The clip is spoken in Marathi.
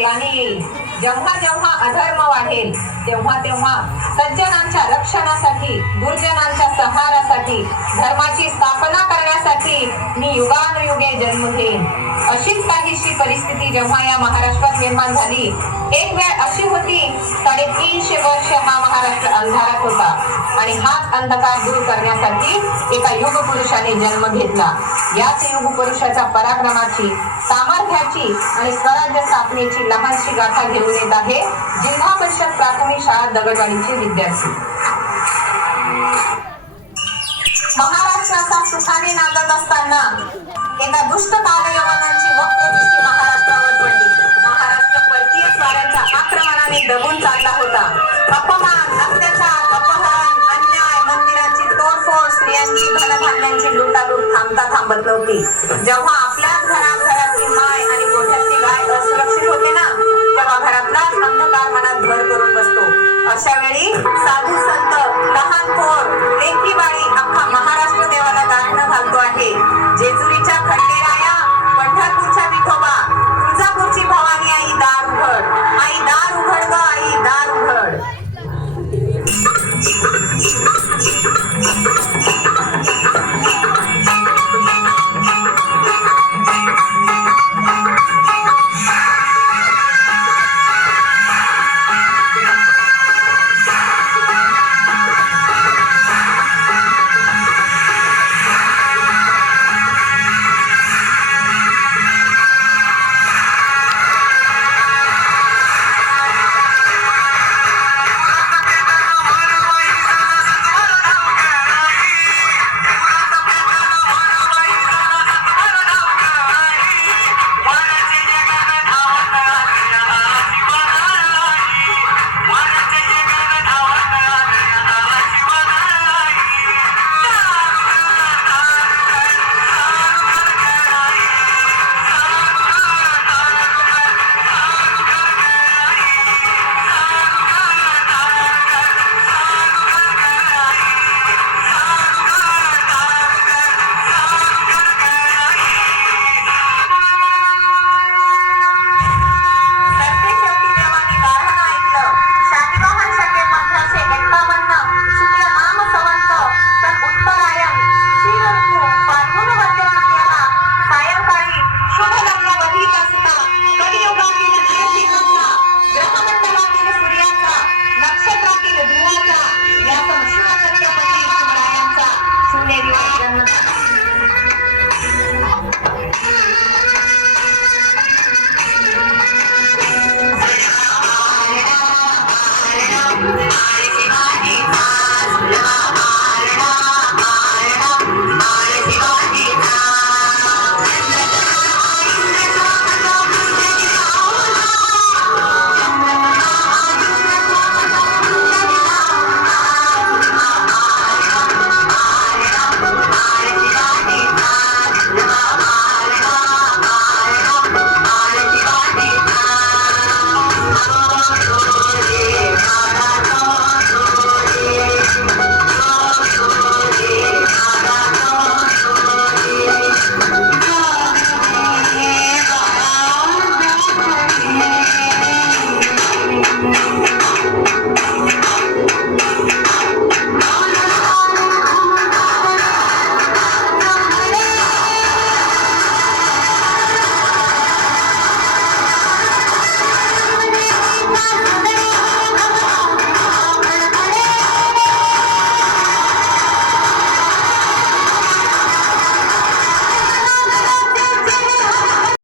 ग्लानी येईल, जेव्हा जेव्हा अधर्म वाढेल तेव्हा तेव्हा सज्जनांच्या रक्षणासाठी, दुर्जनांच्या संहारासाठी, धर्माची स्थापना करण्यासाठी मी युगानुयुगे जन्म घेईन. अशीच काहीशी परिस्थिती जेव्हा या महाराष्ट्रात निर्माण झाली. एक वेळ अशी होती, 350 वर्ष हा महाराष्ट्र अंधारात होता आणि हाच अंधकार दूर करण्यासाठी एका युग पुरुषाने जन्म घेतला. याच युग पुरुषाच्या पराक्रमाची, सामर्थ्याची आणि स्वराज्य स्थापनेची लहानशी गाथा घेऊन येत आहे जिल्हा परिषद प्राथमिक शाळा दगडवाडीचे विद्यार्थी. महाराष्ट्राचा सुखाने नांदत असताना एका दुष्ट कालयवनाची वक्रदृष्टी महाराष्ट्रावर पडली. महाराष्ट्र परकीय स्वाऱ्यांच्या आक्रमणाने दबून चालला होता. अपमान, अत्याचार, अपहरण, अन्याय, मंदिरांची तोडफोड, स्त्रियांची, धनधान्यांची लुटालूट थांबत नव्हती. जेव्हा आपल्याच घरातली माय आणि गोठ्यातली गाय असुरक्षित होते ना, तेव्हा घरातलाच अंधकार मनात भर करून बसतो. अशा वेळी साधू संत, लहान थोर,